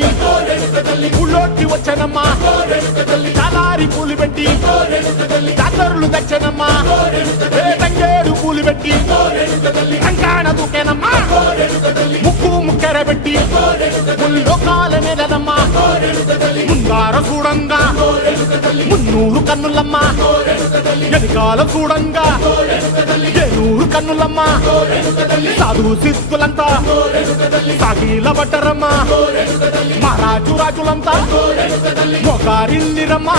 పెట్టి ఊళ్ళోకి వచ్చానమ్మా చాలారి పూలు పెట్టి జాతరులు తెచ్చానమ్మా తంగేడు పూలు పెట్టి కంకాణ దూకేనమ్మా ముక్కు ముక్కెర పెట్టి ముల్లోకాల నెలనమ్మా ముందార చూడంగా మున్నూరు కన్నులమ్మా వెనకాల చూడంగా ఏనూరు కన్నులమ్మా సాధువు సిద్ధులంతా సాగిల బట్టరమ్మా మహారాజు రాజులంతా మొగారిల్లిరమ్మా